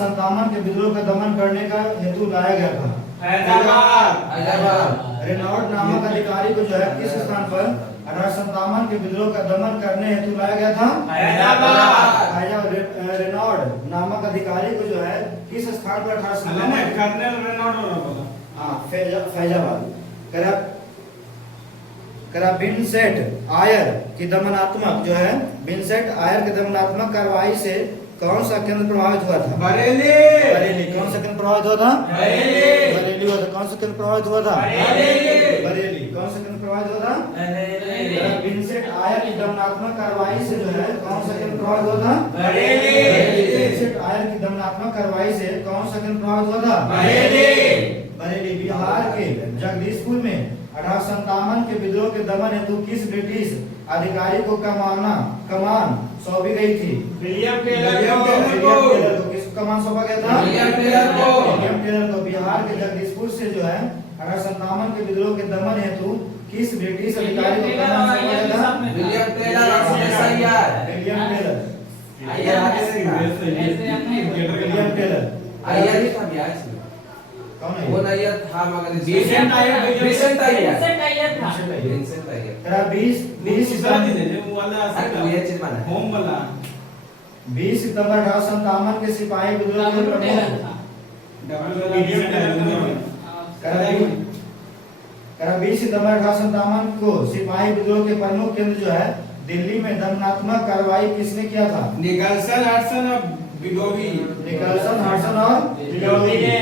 संतामन के विद्रोह का दमन करने का हेतु लाया गया था। रेनॉल्ड नामक अधिकारी को जो है किस स्थान पर 1857 के विद्रोह का दमन करने हेतु लाया गया था? रेनॉल्ड नामक अधिकारी को जो है किस स्थान पर 1857 फैजाबाद विंसेंट आयर की दमनात्मक जो है विंसेंट आयर की दमनात्मक कार्रवाई से कौन सा केंद्र प्रभावित हुआ था? बरेली। कौन सा केंद्र प्रभावित हुआ था? बरेली हुआ था। कौन सा केंद्र प्रभावित हुआ था? बरेली। कौन सा केंद्र प्रभावित हुआ था? विंसेंट आयर की दमनात्मक कार्रवाई से जो है कौन सा केंद्र प्रभावित हुआ था? विंसेंट आयर की दमनात्मक कार्रवाई से कौन सा केंद्र प्रभावित हुआ था? बरेली। बिहार के जगदीशपुर में 1857 के विद्रोह के दमन हेतु किस ब्रिटिश अधिकारी को कमान सौंपी गई थी? विलियम टेलर को। किसको कमान सौंपा गया था? विलियम टेलर को। बिहार के जगदीशपुर से जो है 1857 के विद्रोह के दमन हेतु किस ब्रिटिश अधिकारी को कमान सौंपा गया था? William Taylor. कौन है? वो नैयर था मगर विंसेंट आयर था। 20 सितंबर 1857 के सिपाही विद्रोह के प्रमुख 20 सितंबर 1857 को सिपाही विद्रोह के प्रमुख केंद्र जो है दिल्ली में दमनात्मक कार्रवाई किसने किया था? निकलसन, हडसन और बिलोवी ने।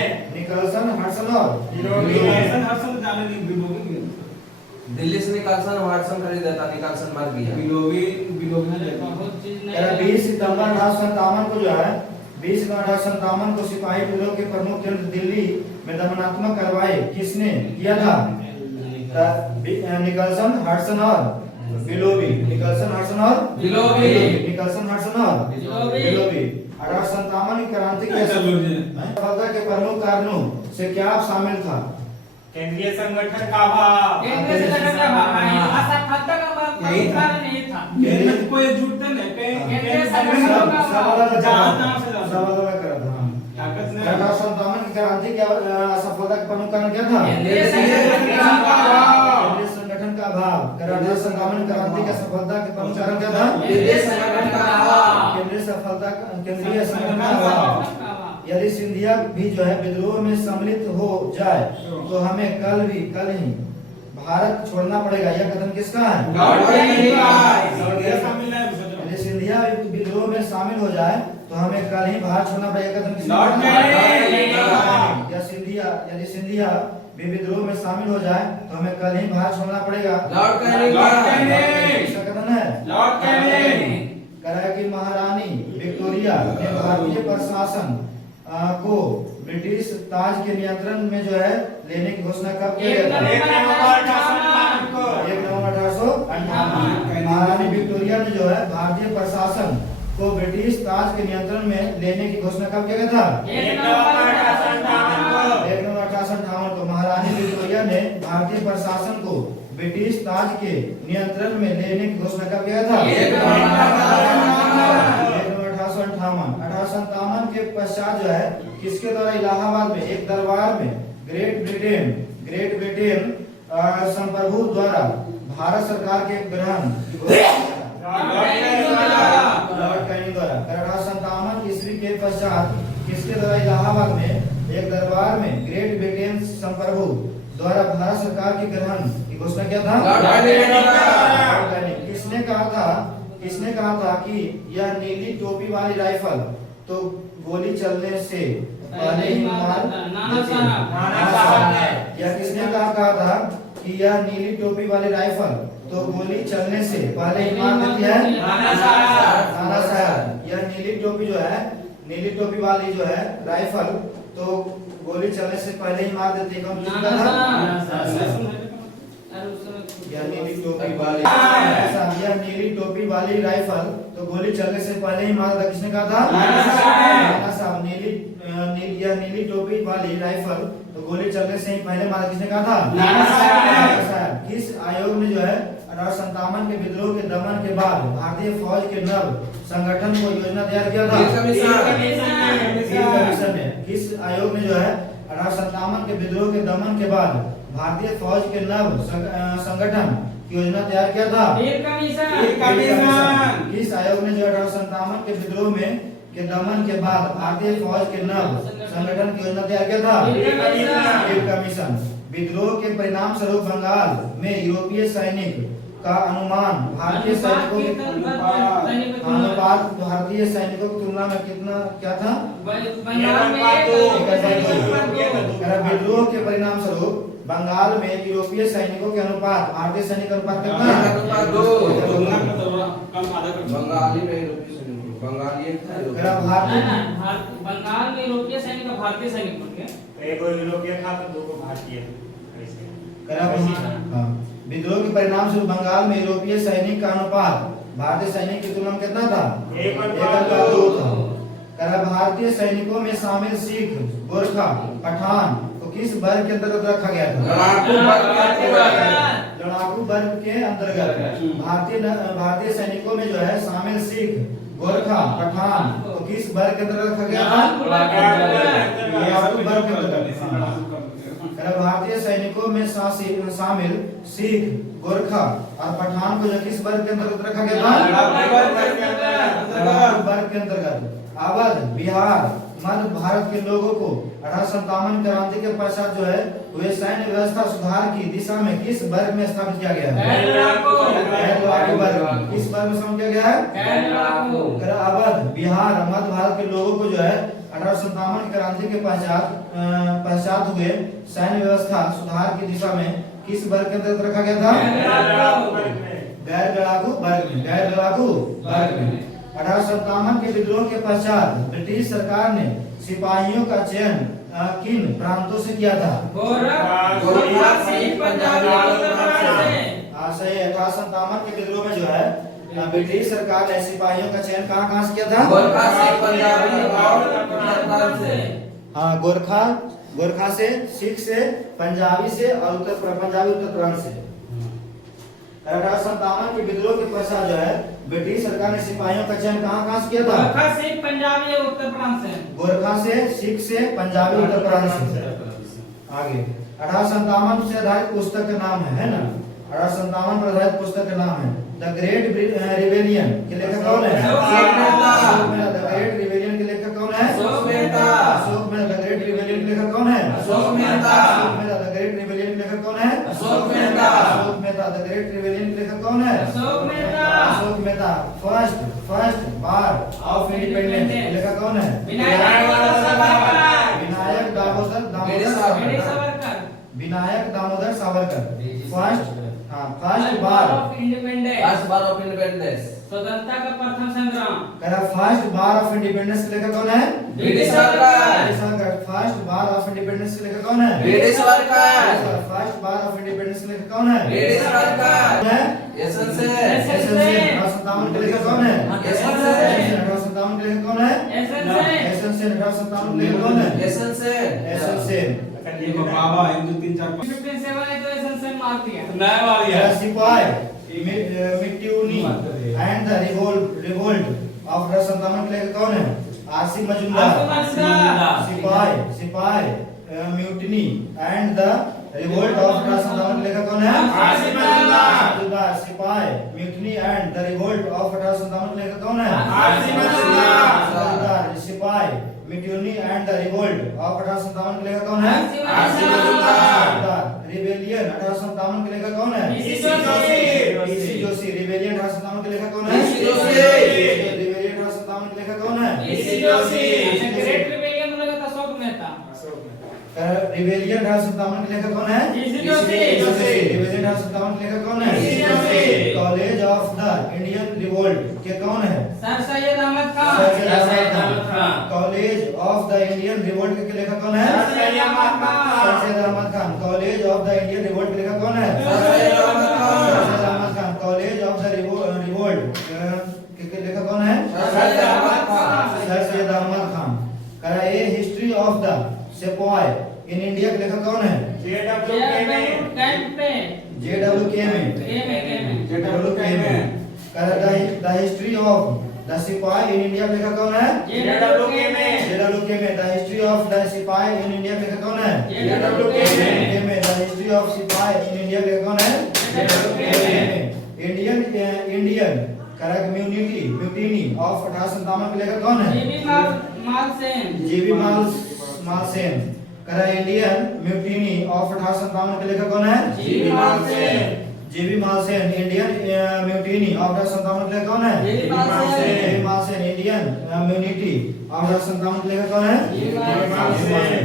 दिल्ली से निकलसन हडसन खरीदा था, निकलसन मर गया। 20 सितंबर 1857 को जो है 20 सितंबर 1857 को सिपाही विद्रोह के प्रमुख केंद्र दिल्ली में दमनात्मक कार्रवाई किसने किया था? निकलसन, हडसन और बिलोवी। 1857 की क्रांति के सफलता के प्रमुख कारणों से क्या शामिल था? केंद्रीय संगठन का अभाव। असफलता का कारण नहीं था। कोई जुटता नहीं। केंद्रीय संगठन का अभाव। 1857 की क्रांति के असफलता का प्रमुख कारण क्या था? केंद्रीय संगठन का अभाव। 1857 क्रांति की असफलता के प्रमुख कारण क्या था? केंद्रीय संगठन का अभाव। केंद्रीय संगठन का अभाव। यदि सिंधिया भी जो है विद्रोह में सम्मिलित हो जाए तो हमें कल ही भारत छोड़ना पड़ेगा। यह कदम किसका है? यदि सिंधिया विद्रोह में शामिल हो जाए तो हमें कल ही भारत छोड़ना पड़ेगा। कदम किसका है? यदि सिंधिया भी विद्रोह में शामिल हो जाए तो हमें कल ही भारत छोड़ना पड़ेगा। किसका कदम है? कहा कि महारानी विक्टोरिया ने भारतीय प्रशासन को ब्रिटिश ताज के नियंत्रण में जो है लेने की घोषणा कब की गई? 1 नवंबर 1858। महारानी विक्टोरिया ने जो है भारतीय प्रशासन को ब्रिटिश ताज के नियंत्रण में लेने की घोषणा कब किया गया था? 1 नवंबर 1858 को महारानी विक्टोरिया ने भारतीय प्रशासन को ब्रिटिश ताज के नियंत्रण में लेने की घोषणा कब किया था? 1 नवंबर 1857 के पश्चात जो है किसके द्वारा इलाहाबाद में एक दरबार में ग्रेट ब्रिटेन संप्रभु द्वारा भारत सरकार के ग्रहण लॉर्ड कैनिंग द्वारा 1857 ईस्वी के पश्चात किसके द्वारा इलाहाबाद में एक दरबार में ग्रेट ब्रिटेन संप्रभु द्वारा भारत सरकार के ग्रहण की घोषणा किया था? किसने कहा था कि यह नीली टोपी वाली राइफल तो गोली चलने से पहले ही मार या किसने कहा था कि यह नीली टोपी वाली राइफल तो गोली चलने से पहले ही मार देती है? नाना साहब। यह नीली टोपी वाली जो है राइफल तो गोली चलने से पहले ही मार देती है। कौन किसका था? यह नीली टोपी वाली राइफल तो गोली चलने से पहले ही मारा था। किसने कहा था? नाना साहब। नीली टोपी वाली राइफल तो गोली चलने से ही पहले मारा। किसने कहा था? नाना साहब। किस आयोग ने जो है 1857 के विद्रोह के दमन के बाद भारतीय फौज के नव संगठन को योजना तैयार किया था? विद्रोह के दमन के बाद भारतीय फौज के नव संगठन की योजना तैयार किया था? किस आयोग ने जो 1857 के विद्रोह में के दमन के बाद भारतीय फौज के नव संगठन की योजना तैयार किया था? हिल कमीशन। विद्रोह के परिणाम स्वरूप बंगाल में यूरोपीय सैनिक का अनुमान भारतीय सैनिकों के अनुपात भारतीय सैनिकों की तुलना में कितना क्या था? विद्रोह के परिणाम स्वरूप बंगाल में यूरोपीय सैनिकों के अनुपात भारतीय सैनिक अनुपात कितना है? बंगाली में यूरोपीय सैनिक, बंगाली एक था बंगाल में यूरोपीय सैनिक और भारतीय सैनिक बन गए। एक और यूरोपीय था तो दो को भारतीय विद्रोह के परिणाम स्वरूप बंगाल में यूरोपीय सैनिक का अनुपात भारतीय सैनिक की तुलना में कितना था? 1:2 था। भारतीय सैनिकों में शामिल सिख, गोरखा, पठान को किस वर्ग के अंतर्गत रखा गया था? लड़ाकू वर्ग के अंतर्गत। भारतीय सैनिकों में जो है शामिल सिख, गोरखा, पठान को किस वर्ग के अंतर्गत रखा गया था? लड़ाकू वर्ग के अंतर्गत। भारतीय सैनिकों में शामिल सिख, गोरखा और पठान को जो किस वर्ग के अंतर्गत रखा गया था? वर्ग के अंतर्गत। अवध, बिहार, मध्य भारत के लोगों को 1857 क्रांति के पश्चात जो है वे सैन्य व्यवस्था सुधार की दिशा में किस वर्ग में स्थापित किया गया है? किस वर्ग में स्थापित किया गया है? अवध, बिहार, मध्य भारत के लोगों को जो है 1857 क्रांति के पश्चात हुए सैन्य व्यवस्था सुधार की दिशा में किस वर्ग के अंतर्गत रखा गया था? गैर लड़ाकू वर्ग में। गैर लड़ाकू वर्ग में। 1857 के विद्रोह के पश्चात ब्रिटिश सरकार ने सिपाहियों का चयन किन प्रांतों से किया था? सही। 1857 के विद्रोह में जो है ब्रिटिश सरकार ने सिपाहियों का चयन कहाँ से किया था? हाँ, गोरखा से, सिख से, पंजाबी से और पंजाबी उत्तर प्रांत से। 1857 के विद्रोह के पश्चात जो है ब्रिटिश सरकार ने सिपाहियों का चयन कहाँ से किया था? गोरखा से, पंजाबी और उत्तर प्रांत से। गोरखा से, सिख से, पंजाबी उत्तर प्रांत से। आगे 1857 से आधारित पुस्तक का नाम है ना? 1857 पर आधारित पुस्तक का नाम है द ग्रेट रिवेलियन के लेखक कौन है? द ग्रेट रिवेलियन के लेखक कौन है? Ashok Mehta. The great rebellion के लेखक कौन है? Ashok Mehta. The great rebellion के लेखक कौन है? Ashok Mehta. The great rebellion के लेखक कौन है? Ashok Mehta. First bar of independence के लेखक कौन है? Vinayak Damodar Savarkar. First bar of independence, स्वतंत्रता का प्रथम संग्राम। फर्स्ट बार ऑफ इंडिपेंडेंस के लेखक कौन है? ब्रिटिश सरकार। फर्स्ट बार ऑफ इंडिपेंडेंस के लेखक कौन है? ब्रिटिश सरकार। फर्स्ट बार ऑफ इंडिपेंडेंस के लेखक कौन है? ब्रिटिश सरकार। एसेंशियल 1857 के लेखक कौन है? एसेंशियल 1857 के लेखक कौन है? एसेंशियल 1857 के लेखक कौन है? एसेंशियल। देखो बाबा 1 2 3 4 5 57 है तो एसेंशियल मार दिया। नया मार दिया। सिपाही मिट्यूनी एंड द रिवोल्ट ऑफ 1857 के लेखक कौन है? आसिम मजुमदार। सिपाही mutiny and the revolt of 1857 के लेखक कौन है? आसिम मजुमदार। सिपाही mutiny and the revolt of 1857 के लेखक कौन है? आसिम मजुमदार। सिपाही mutiny and the revolt of 1857 के लेखक कौन है? आसिम मजुमदार। रिबेलियन 1857 के लेखक कौन है? पीसी जोशी। रिबेलियन 1857 के लेखक कौन है? रिबेलियन 1857 के लेखक कौन है? ग्रेट रिबेलियन बोला था अशोक मेहता। रिबेलियन 1857 के लेखक कौन है? रिबेलियन 1857 के लेखक कौन है? College of the Indian revolt के कौन है? Sir Syed Ahmad Khan. College of the Indian revolt के लेखक कौन है? Sir Syed Ahmad Khan. College of the Indian revolt के लेखक कौन है? Sir Syed Ahmad Khan. College of the revolt के लेखक कौन है? Sir Syed Ahmad Khan. A history of the sepoy in India के लेखक कौन है? J W Kaye. The history of the सिपाही इन इंडिया के लेखक कौन है? J W Kaye. The history of the सिपाही इन इंडिया का कौन है? JWK में द हिस्ट्री ऑफ सिपाही इन इंडिया का कौन है? इंडियन म्यूटिनी ऑफ 1857 के लेखक कौन है? जीबी मालसेन। इंडियन म्यूटिनी ऑफ 1857 के लेखक कौन है? जीबी मालसेन। इंडियन म्यूटिनी ऑफ 1857 के लेखक कौन है? जीबी मालसेन। इंडियन म्यूनिटी ऑफ 1857 के लेखक कौन है? जीबी मालसेन।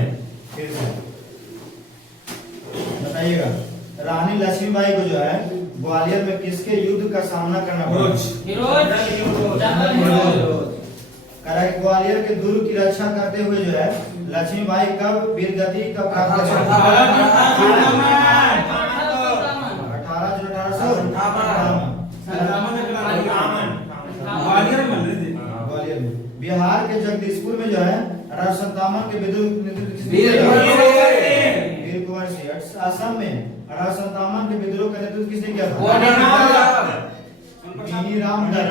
बताइएगा, रानी लक्ष्मीबाई को जो है ग्वालियर में किसके युद्ध का सामना करना पड़ा? ग्वालियर के दुर्ग की रक्षा करते हुए जो है लक्ष्मीबाई कब वीरगति कब प्राप्त करी? 1858। ग्वालियर में। बिहार के जगदीशपुर में जो है 1857 के विद्रोह वीर कुंवर सिंह। असम में 1857 के विद्रोह का नेतृत्व किसने किया था? मणि रामगढ़।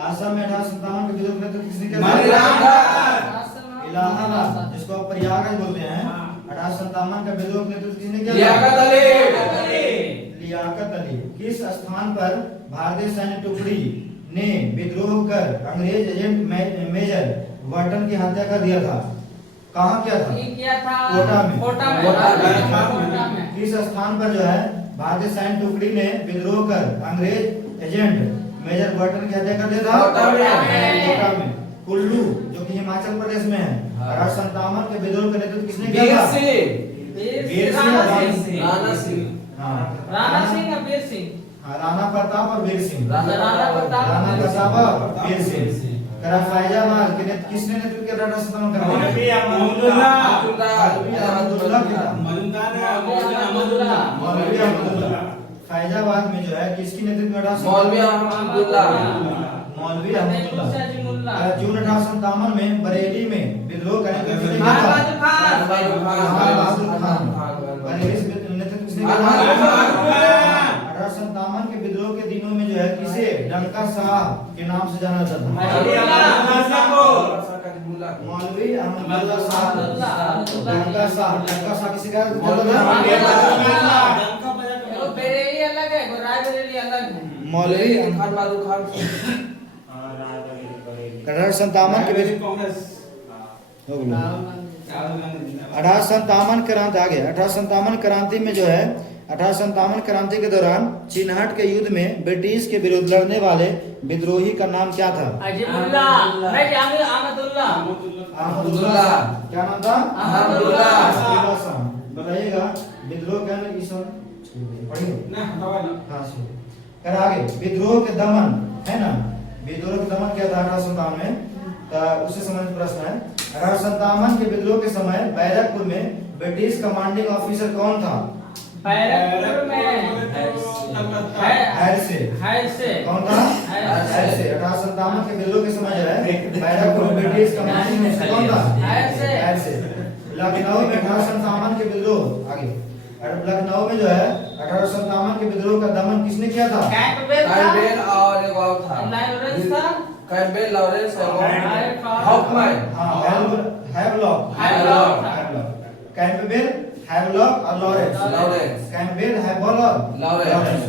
असम में 1857 के विद्रोह का नेतृत्व किसने किया था? इलाहाबाद, जिसको आप प्रयागराज बोलते हैं, 1857 का विद्रोह का नेतृत्व किसने किया था? लियाकत अली। किस स्थान पर भारतीय सैन्य टुकड़ी ने विद्रोह कर अंग्रेज एजेंट मेजर वर्टन की हत्या कर दिया था? कहाँ किया था? कोटा में। किस स्थान पर जो है भारतीय सैन्य टुकड़ी ने विद्रोह कर अंग्रेज एजेंट मेजर वर्टन की हत्या कर दिया था? कोटा में। कुल्लू, जो कि हिमाचल प्रदेश में है, 1857 के विद्रोह का नेतृत्व किसने किया था? राणा प्रताप और वीर सिंह। राणा प्रताप और वीर सिंह। फैजाबाद के किसने नेतृत्व किया था? 1857 का फैजाबाद में जो है किसकी नेतृत्व में? मौलवी अहमदुल्लाह। जून 1857 में बरेली में विद्रोह करने का किसने किया था? बहादुर खान। बरेली में नेतृत्व किसने किया था? 1857 के विद्रोह के दिनों में जो है किसे डंका साहब के नाम से जाना जाता था? मौलवी अहमदुल्लाह साहब। डंका साहब किसे कहा जाता था? मौलवी 1857 के 1857 क्रांति आ गया। 1857 क्रांति में जो है 1857 क्रांति के दौरान चिन्हट के युद्ध में ब्रिटिश के विरुद्ध लड़ने वाले विद्रोही का नाम क्या था? अहमदुल्लाह। क्या नाम था? अहमदुल्लाह। बताइएगा विद्रोह क्या कर आगे। विद्रोह के दमन है ना, विद्रोह के दमन क्या था 1857 में? उससे संबंधित प्रश्न है। 1857 के विद्रोह के समय बैरकपुर में ब्रिटिश कमांडिंग ऑफिसर कौन था? बैरकपुर में कौन था? 1857 के विद्रोह के समय जो है बैरकपुर में ब्रिटिश कमांडिंग ऑफिसर कौन था? लखनऊ में 1857 के विद्रोह आगे। लखनऊ में जो है 1857 के विद्रोह का दमन किसने किया था? कैंपबेल और एक और था Campbell Lawrence Hoffman. Havelock. Campbell, Havelock और Lawrence. Campbell, Havelock, Lawrence.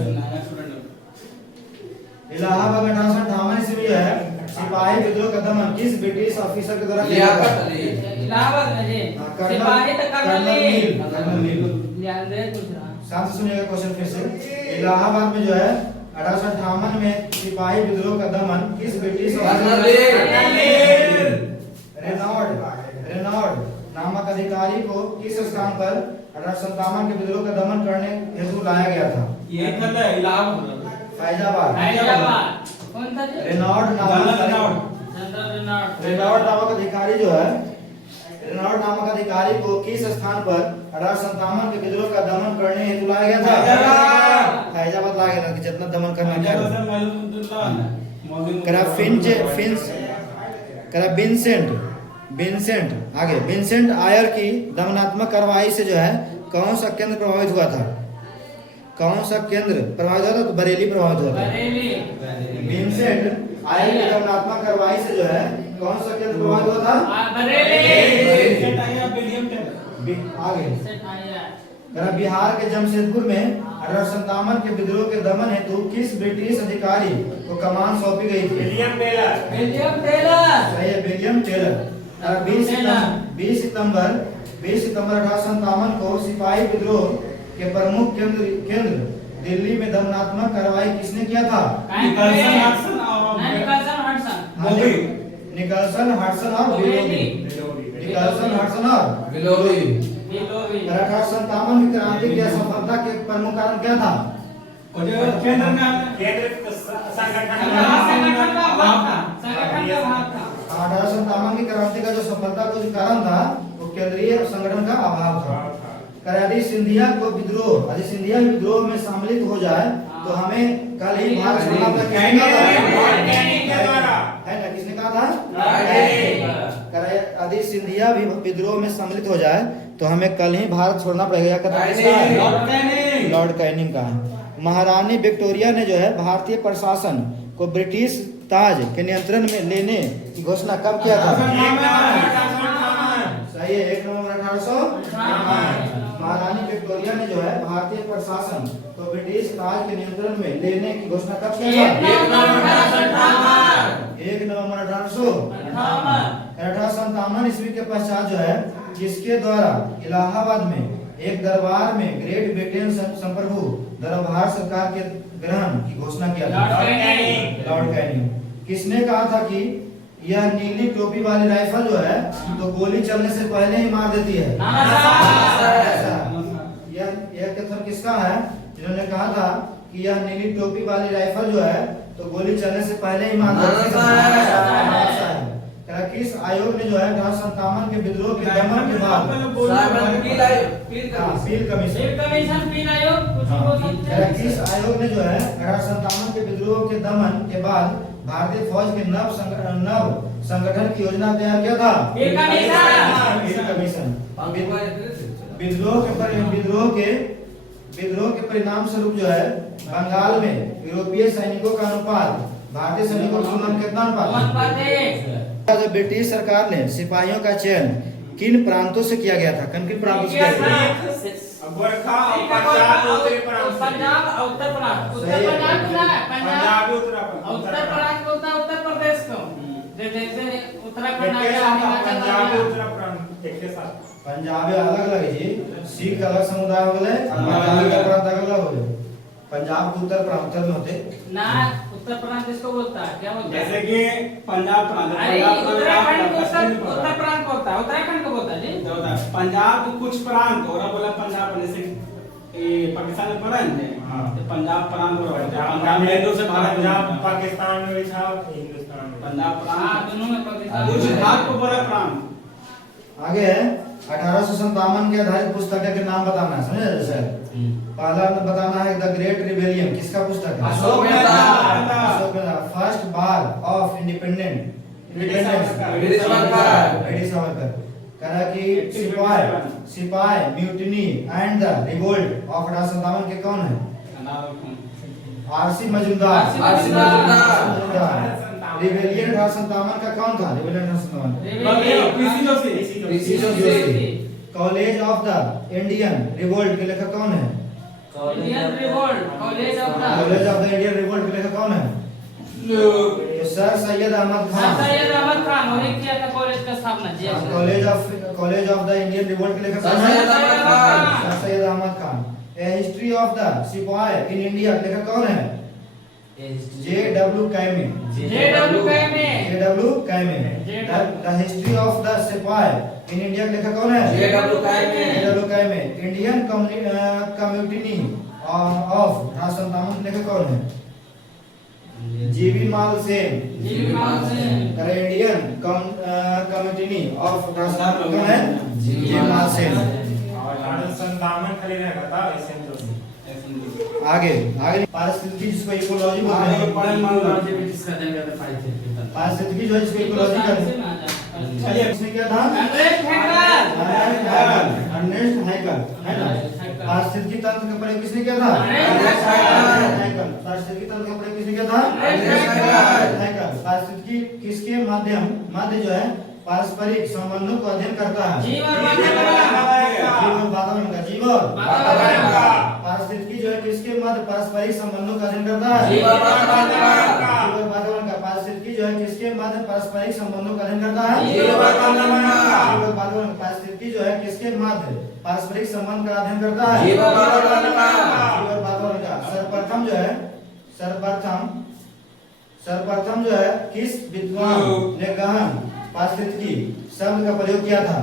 Allahabad में 1858 ईस्वी में जो है सिपाही विद्रोह का दमन किस ब्रिटिश ऑफिसर के द्वारा किया गया? इलाहाबाद में जी सिपाही तो कर्नल नील। शांत सुनिएगा क्वेश्चन फिर से। इलाहाबाद में जो है 1858 में सिपाही विद्रोह का दमन किस ब्रिटिश रेनॉल्ड नामक अधिकारी को किस स्थान पर 1857 के विद्रोह का दमन करने हेतु लाया गया था? फैजाबाद। रेनॉल्ड नामक अधिकारी जो है रेनॉल्ड नामक अधिकारी को किस स्थान पर 1857 के विद्रोह का दमन करने हेतु लाया गया था? फैजाबाद लाया गया था कि जितना दमन करना विंसेंट आगे। विंसेंट आयर की दमनात्मक कार्रवाई से जो है कौन सा केंद्र प्रभावित हुआ था? कौन सा केंद्र प्रभावित हुआ था? तो बरेली प्रभावित हुआ था। विंसेंट आयर की दमनात्मक कार्रवाई से जो है कौन सा केंद्र प्रभावित हुआ था? आगे बिहार के जमशेदपुर में 1857 के विद्रोह के दमन हेतु किस ब्रिटिश अधिकारी को कमान सौंपी गई थी? William Taylor. सही है, विलियम टेलर। 20 सितंबर 1857 को सिपाही विद्रोह के प्रमुख केंद्र दिल्ली में दमनात्मक कार्रवाई किसने किया था? निकलसन, हडसन और विलोदी। निकलसन, हडसन और विलोदी। 1857 की क्रांति की असफलता के प्रमुख कारण क्या था? केंद्र संगठन का 1857 की क्रांति का जो सफलता का जो कारण था वो केंद्रीय संगठन का अभाव था। यदि सिंधिया विद्रोह में सम्मिलित हो जाए तो हमें कल ही भारत छोड़ना था। किसने कहा था? यदि सिंधिया भी विद्रोह में सम्मिलित हो जाए तो हमें कल ही भारत छोड़ना पड़ेगा। लॉर्ड कैनिंग का। महारानी विक्टोरिया ने जो है भारतीय प्रशासन को ब्रिटिश ताज के नियंत्रण में लेने की घोषणा कब किया था? सही है, 1 नवंबर 1858। महारानी विक्टोरिया ने जो है भारतीय प्रशासन को ब्रिटिश ताज के नियंत्रण में लेने की घोषणा कब किया था? 1 नवंबर 1857 ईस्वी के पश्चात जो है जिसके द्वारा इलाहाबाद में एक दरबार में ग्रेट ब्रिटेन संप्रभु दरबार सरकार के ग्रहण की घोषणा किया था? Lord Canning. किसने कहा था कि यह नीली टोपी वाली राइफल जो है तो गोली चलने से पहले ही मार देती है? यह कथन किसका है जिन्होंने कहा था कि यह नीली टोपी वाली राइफल जो है तो गोली चलने से पहले ही मार देती है? किस आयोग ने जो है 1857 के विद्रोह के दमन के बाद पील कमीशन किस आयोग ने जो है 1857 के विद्रोह के दमन के बाद भारतीय फौज के नव संगठन की योजना तैयार किया था? पील कमीशन। विद्रोह के परिणाम स्वरूप जो है बंगाल में यूरोपीय सैनिकों का अनुपात भारतीय सैनिकों की तुलना में कितना अनुपात? जब ब्रिटिश सरकार ने सिपाहियों का चयन किन प्रांतों से किया गया था? किन प्रांतों से? गोरखा, पंजाब, उत्तर प्रांत। उत्तर प्रदेश को जैसे उत्तराखंड पंजाबी अलग अलग है जी। सिख अलग समुदाय हो गए, पंजाबी का प्रांत अलग हो गए। पंजाब के उत्तर प्रांत में होते ना। उत्तर प्रांत इसको बोलता है, क्या बोलता है? जैसे कि पंजाब प्रांत। उत्तराखंड उत्तर प्रांत बोलता है, उत्तराखंड को बोलता है जी। पंजाब कुछ प्रांत हो रहा बोला पंजाब जैसे पाकिस्तान में पड़ा है तो पंजाब प्रांत हो रहा है। पंजाब पाकिस्तान में भी था, हिंदुस्तान में पंजाब प्रांत दोनों में पाकिस्तान कुछ भाग को बोला प्रांत। आगे है 1857 के आधारित पुस्तक के नाम बताना है, समझे सर? पहला बताना है द ग्रेट रिबेलियन, किसका पुस्तक है? Ashok Mehta. First bar of independence British सरकार। कह रहा कि सिपाही mutiny and the revolt of 1857 के कौन है? आरसी मजूमदार। रिबेलियन 1857 का कौन था? Rebellion 1857 college of the Indian revolt के लेखक कौन है? College of the Indian revolt के लेखक कौन है? सर सैयद अहमद खान। और एक किया था कॉलेज का स्थापना जी। College of the Indian revolt के लेखक कौन है? Sir Syed Ahmad Khan. A history of the सिपाही इन इंडिया के लेखक कौन है? J.W. Caime। The history of the सिपाही इन इंडिया के लेखक कौन है? J.W. Caime। Indian community of 1857 के लेखक कौन है? जीवी माल सेन। इंडियन कम्युनिटी ऑफ 1857 कौन है? जीवी माल सेन। आगे पारिस्थितिकी जिसको इकोलॉजी बोलते हैं। पारिस्थितिकी जो है जिसको इकोलॉजी कहते हैं। चलिए इसमें क्या था? अर्नेस्ट हैकल है ना? पारिस्थितिकी तंत्र का प्रयोग किसने किया था? पारिस्थितिकी तंत्र का प्रयोग किसने किया था? पारिस्थितिकी किसके माध्य जो है पारस्परिक संबंधों को अध्ययन करता है? जीव और वातावरण का। जीव और पारिस्थितिकी जो है किसके मध्य पारस्परिक संबंधों का अध्ययन करता है? जीव और वातावरण का। पारिस्थितिकी जो है किसके मध्य पारस्परिक संबंधों का अध्ययन करता है? जीव और वातावरण। पारिस्थितिकी जो है किसके मध्य पारस्परिक संबंध का अध्ययन करता है? जीव और वातावरण का। सर्वप्रथम जो है किस विद्वान ने गहन पारिस्थितिकी शब्द का प्रयोग किया था?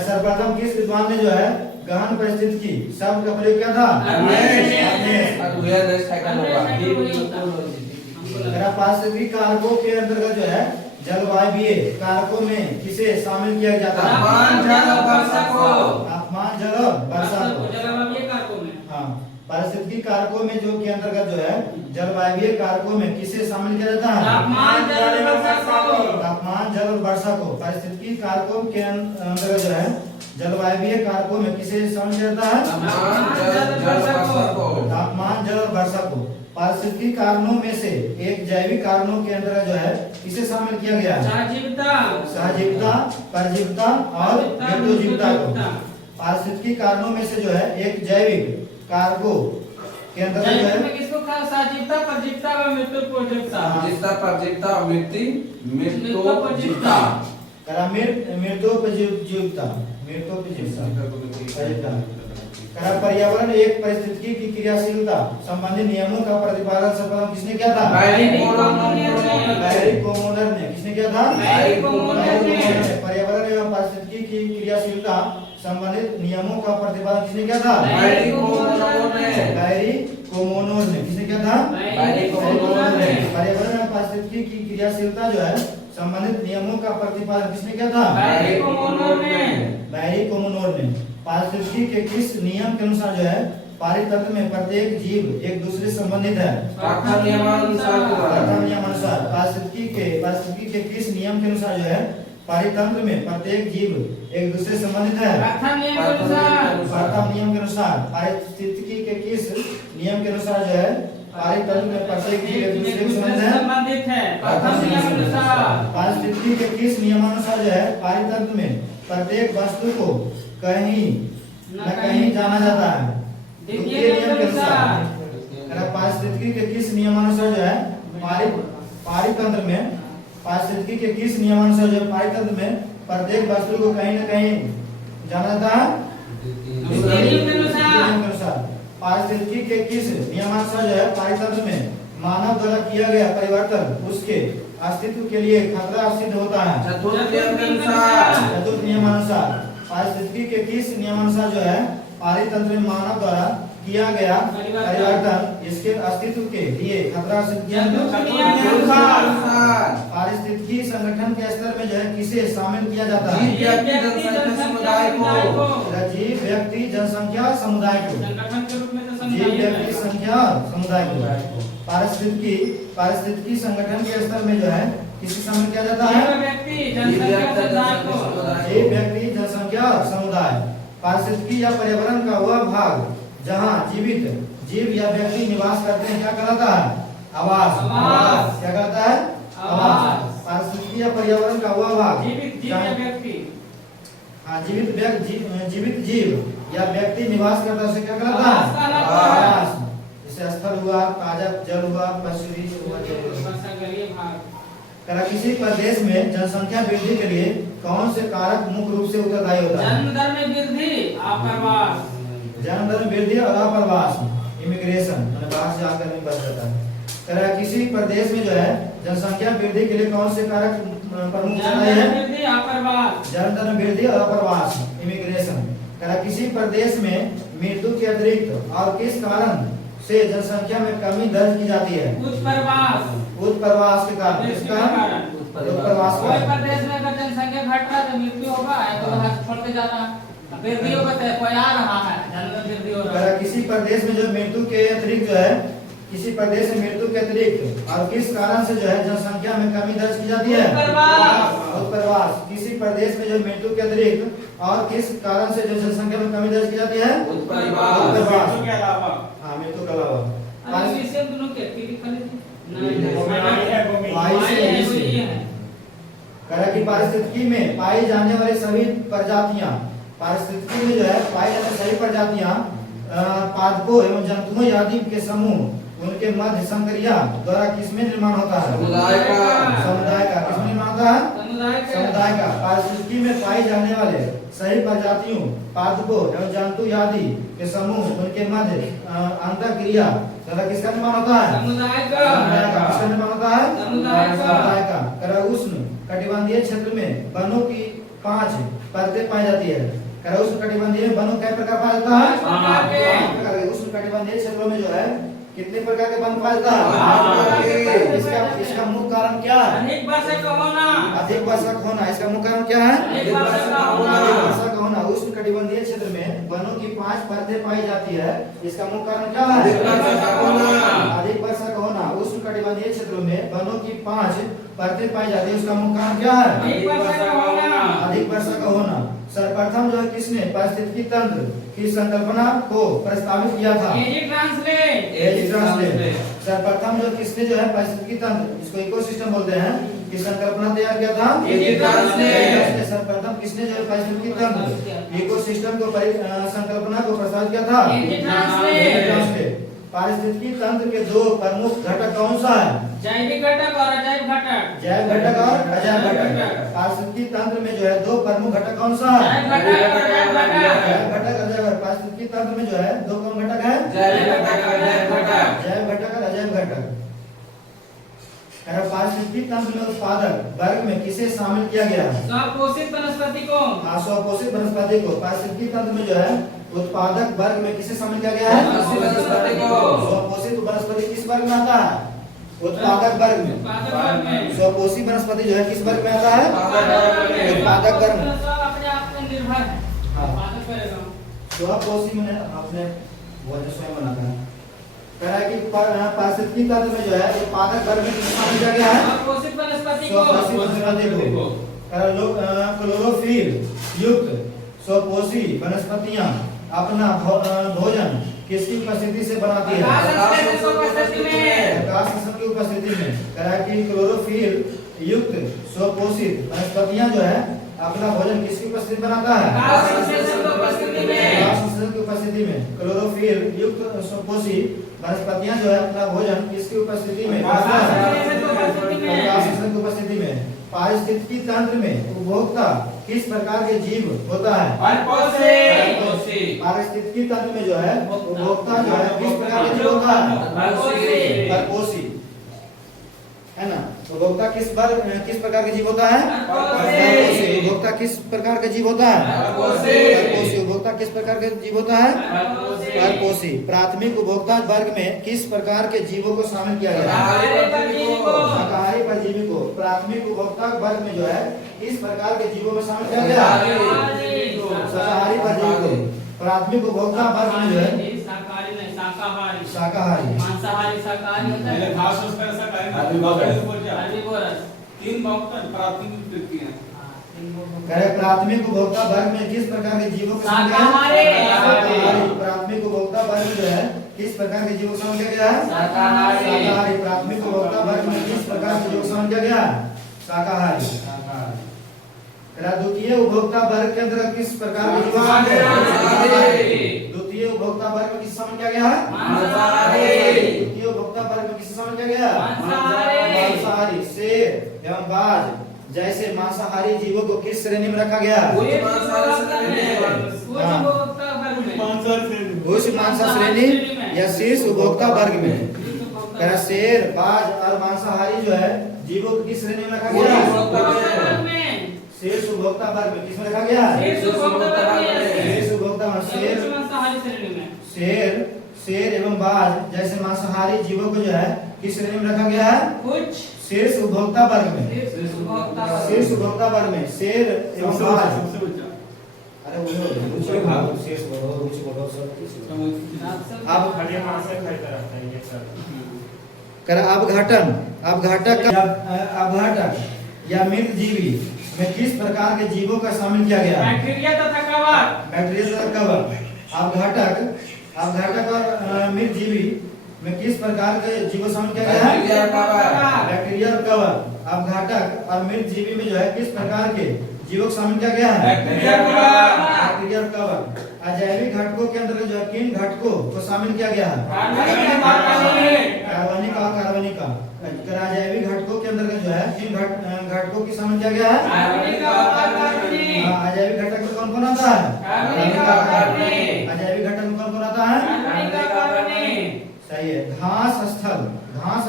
सर्वप्रथम किस विद्वान ने जो है गहन पारिस्थितिकी शब्द का प्रयोग किया था? पारिस्थितिकी कारकों के अंतर्गत जो है जलवायु कारकों में किसे शामिल किया जाता है? तापमान, जल और वर्षा को। हाँ, पारिस्थितिकी कारकों में जो के अंतर्गत जो है जलवायु कारकों में किसे शामिल किया जाता है? तापमान, जल और वर्षा को। पारिस्थितिकी कारकों के अंतर्गत जो है जलवायु कारकों में किसे शामिल किया जाता है? तापमान, जल और वर्षा को। पारिस्थितिकी कारणों में से एक जैविक कारणों के अंतर्गत जो है किसे शामिल किया गया? सहजीविता, परजीविता और मृत्युजीविता को। पारिस्थितिकी कारणों में से जो है एक जैविक कारकों के अंतर्गत जो है सहजीविता, परजीविता और मृत्युजीविता। पर्यावरण एक पारिस्थितिकी की क्रियाशीलता संबंधी नियमों का प्रतिपादन सर्वप्रथम किसने किया था? कोमोनर ने। किसने किया था? पर्यावरण एवं पारिस्थितिकी की क्रियाशीलता संबंधित नियमों का प्रतिपादन किसने किया था? कोमोनर ने। किसने किया था? पर्यावरण एवं पारिस्थितिकी की क्रियाशीलता जो है संबंधित नियमों का प्रतिपादन किसने किया था? कोमोनर ने। पारिस्थितिकी के किस नियम के अनुसार जो है पारितंत्र में प्रत्येक जीव एक दूसरे से संबंधित है? प्रथम नियमानुसार। पारिस्थितिकी के किस नियम के अनुसार जो है पारितंत्र में प्रत्येक जीव एक दूसरे से संबंधित है? प्रथम नियम के अनुसार। पारिस्थितिकी के किस नियम के अनुसार जो है पारितंत्र में प्रत्येक जीव एक दूसरे से संबंधित है? पारिस्थितिकी के किस नियमानुसार जो है पारितंत्र में प्रत्येक वस्तु को कहीं न कहीं जाना जाता है? द्वितीय नियम के अनुसार। पारिस्थितिकी के किस नियमानुसार जो है पारितंत्र में पारिस्थितिकी के किस नियमानुसार जो पारितंत्र में प्रत्येक वस्तु को कहीं न कहीं जाना जाता है? द्वितीय नियम के अनुसार। पारिस्थितिकी के किस नियमानुसार जो है पारितंत्र में मानव द्वारा किया गया परिवर्तन उसके अस्तित्व के लिए खतरा सिद्ध होता है? चतुर्थ नियमानुसार। पारिस्थितिकी के किस नियमानुसार जो है पारितंत्र में मानव द्वारा किया गया परिवर्तन इसके अस्तित्व के लिए खतरा सिद्ध किया? पारिस्थितिकी संगठन के स्तर में जो है किसे शामिल किया जाता है? जीव, व्यक्ति, जनसंख्या, समुदाय को। जीव, व्यक्ति, संख्या, समुदाय को। पारिस्थितिकी संगठन के स्तर में जो है किसे शामिल किया जाता है? जीव, व्यक्ति, जनसंख्या, समुदाय। पारिस्थितिकी या पर्यावरण का वह भाग जहाँ जीवित जीव या व्यक्ति निवास करते हैं क्या कहलाता है? आवास। क्या कहलाता है? आवास। पारिस्थितिकी या पर्यावरण का वह भाग जीवित जीव या व्यक्ति निवास करता है उसे क्या कहलाता है? आवास। जैसे स्थल हुआ, ताजा जल हुआ, पशु हुआ। किसी प्रदेश में जनसंख्या वृद्धि के लिए कौन से कारक मुख्य रूप से उत्तरदायी होता है? जन्म दर में वृद्धि और अप्रवास, इमिग्रेशन, बाहर से आकर नहीं बच जाता है। किसी प्रदेश में जो है जनसंख्या वृद्धि के लिए कौन से कारक प्रमुख है? जन्म दर में वृद्धि और अप्रवास, इमिग्रेशन। किसी प्रदेश में मृत्यु के अतिरिक्त और किस कारण से जनसंख्या में कमी दर्ज की जाती है? उत्प्रवास के कारण। उत्प्रवास। कोई प्रदेश में अगर जनसंख्या घट रहा है तो मृत्यु होगा, तो छोड़ के जाना। वृद्धि होगा तो कोई आ रहा है, वृद्धि हो रहा है। किसी प्रदेश में जो मृत्यु के अतिरिक्त जो है किसी प्रदेश में मृत्यु के अतिरिक्त और किस कारण से जो है जनसंख्या में कमी दर्ज की जाती है? उत्प्रवास। किसी प्रदेश में जो मृत्यु के अतिरिक्त और किस कारण से जो जनसंख्या में कमी दर्ज की जाती है? उत्प्रवास। मृत्यु के अलावा। हाँ, मृत्यु के अलावा। अरे इसे दोनों के एक्टिविटी खाली की पारिस्थितिकी में पाई जाने वाली सभी प्रजातियां, पारिस्थितिकी में जो है पाई जाने सभी प्रजातियां पादपों एवं जंतुओं आदि के समूह उनके मध्य संकरिया द्वारा किसमें निर्माण होता है? समुदाय का। समुदाय का। किसमें निर्माण होता है? समुदाय का। पारिस्थितिकी में पाई जाने वाले सही प्रजातियों पादपों एवं जंतु आदि के समूह उनके मध्य अंतःक्रिया द्वारा किसका निर्माण होता है? समुदाय का। किसका निर्माण होता है? समुदाय का। करा उष्ण कटिबंधीय क्षेत्र में वनों की 5 परतें पाई जाती है। करा उष्ण कटिबंधीय में वनों कई प्रकार पाया जाता है? 5 प्रकार के। उष्ण कटिबंधीय क्षेत्रों में जो है कितने प्रकार के वन पाया जाता है? इसका मुख्य कारण क्या है? अधिक वर्षा का होना। अधिक वर्षा का होना। इसका मुख्य कारण क्या है? अधिक वर्षा का होना। अधिक वर्षा का होना। उष्ण कटिबंधीय क्षेत्र में वनों की 5 परतें पाई जाती है। इसका मुख्य कारण क्या है? अधिक वर्षा का होना। अधिक वर्षा का होना। उष्ण कटिबंधीय क्षेत्रों में वनों की 5 परतें पाई जाती है। उसका मुख्य कारण क्या है? अधिक वर्षा का होना। अधिक वर्षा का होना। सर्वप्रथम जो है किसने पारिस्थितिकी तंत्र की संकल्पना को प्रस्तावित किया था? सर्वप्रथम जो किसने जो है पारिस्थितिकी तंत्र, इसको इकोसिस्टम बोलते हैं, की संकल्पना तैयार किया था? सर्वप्रथम किसने जो है पारिस्थितिकी तंत्र इकोसिस्टम को संकल्पना को प्रस्तावित किया था? पारिस्थितिकी तंत्र के 2 प्रमुख घटक कौन सा है? जैविक घटक और अजैव घटक। जैव घटक और अजैव घटक। पारिस्थितिकी तंत्र में जो है 2 प्रमुख घटक कौन सा है? जैव घटक और अजैव घटक। जैव घटक अजैव घटक। पारिस्थितिकी तंत्र में जो है 2 कौन घटक है? जैव घटक और अजैव घटक। जैव घटक और अजैव घटक। पारिस्थितिकी तंत्र में उत्पादक वर्ग में किसे शामिल किया गया है? स्वपोषित वनस्पति को। स्वपोषित वनस्पति को। पारिस्थितिकी तंत्र में जो है उत्पादक वर्ग में किसे शामिल किया गया है? स्वपोषित वनस्पति किस वर्ग में आता है? उत्पादक वर्ग में। स्वपोषी वनस्पति जो है किस वर्ग में आता है? उत्पादक वर्ग में। अपने आप पर निर्भर है। उत्पादक करेगा। स्वपोषी में अपने भोजन स्वयं बनाता है। कह रहा है कि पारिस्थितिकी तंत्र में जो है उत्पादक वर्ग में किसे शामिल किया गया है? स्वपोषित वनस्पति को। स्वपोषी वनस्पति को। क्लोरोफिल युक्त स्वपोषी वनस्पतियां अपना भोजन किसकी उपस्थिति से बनाती है? प्रकाश संश्लेषण की उपस्थिति में। कह रहा है कि क्लोरोफिल युक्त स्वपोषित वनस्पतियां जो है अपना भोजन किसकी उपस्थिति बनाता है? प्रकाश संश्लेषण की उपस्थिति में। क्लोरोफिल युक्त स्वपोषी वनस्पतियां जो है अपना भोजन किसकी उपस्थिति में? प्रकाश संश्लेषण की उपस्थिति में। पारिस्थितिकी तंत्र में उपभोक्ता किस प्रकार के जीव होता है? पारिस्थितिकी तंत्र में जो है उपभोक्ता जो है किस प्रकार के जीव होता है? परपोषी है ना। उपभोक्ता किस प्रकार के जीव होता है? उपभोक्ता किस प्रकार का जीव होता है? परपोषी। उपभोक्ता किस प्रकार के जीव होता है? परपोषी। प्राथमिक उपभोक्ता वर्ग में किस प्रकार के जीवों को शामिल किया गया है? शाकाहारी परजीवी को। प्राथमिक उपभोक्ता वर्ग में जो है किस प्रकार के जीवों में शामिल किया गया है? शाकाहारी परजीवी को। प्राथमिक उपभोक्ता वर्ग में जो है शाकाहारी। मांसाहारी शाकाहारी होता है। पहले घास उसका ऐसा करेगा। हेर्बिवोरस। 3 बहुत प्राथमिक व्यक्ति हैं। प्राथमिक उपभोक्ता वर्ग में किस प्रकार के जीवों को शामिल किया गया है? प्राथमिक उपभोक्ता वर्ग जो है किस प्रकार के जीवों को शामिल किया गया है? शाकाहारी। प्राथमिक उपभोक्ता वर्ग में किस प्रकार के जीवों को शामिल किया गया है? शाकाहारी। द्वितीय उपभोक्ता वर्ग के अंतर्गत किस प्रकार के जीव आते हैं? द्वितीय उपभोक्ता वर्ग में किस शामिल किया गया है? द्वितीय उपभोक्ता वर्ग में किस शामिल किया गया है? मांसाहारी। शेर एवं बाज जैसे मांसाहारी जीवों को किस श्रेणी में रखा गया है? उच्च मांसा श्रेणी या शीर्ष उपभोक्ता वर्ग में। शेर बाज और मांसाहारी जो है जीवों को किस श्रेणी में रखा गया है? शीर्ष उपभोक्ता वर्ग में। किसमें रखा गया है? शीर्ष उपभोक्ता। शेर एवं बाज जैसे मांसाहारी जीवों को जो है किस श्रेणी में रखा गया है? शीर्ष उपभोक्ता वर्ग में। शीर्ष उपभोक्ता वर्ग में शेर एवं बाज अरे वो रुचि भाग शेष बोलो रुचि बोलो सब अब खड़े मां से खरीदा रहता है ये सब कर अपघटन अपघटक या मृत जीवी में किस प्रकार के जीवों का शामिल किया गया है? बैक्टीरिया तथा कवक बैक्टीरिया तथा कवक अपघटक और मृत जीवी में किस प्रकार के जीवों शामिल किया गया है? बैक्टीरिया और कवक अपघटक और मृत जीवी में जो है किस प्रकार के जीवों को शामिल किया गया है? बैक्टीरिया और कवक अजैविक घटकों के अंतर्गत जो है किन घटकों को शामिल किया गया है? कार्बनिक और कार्बनिक अजैविक घटकों के अंतर्गत जो है किन घटकों की शामिल किया गया है? अजैविक घटक में कौन कौन आता है? अजैविक घटक में कौन कौन आता है? सही है। घास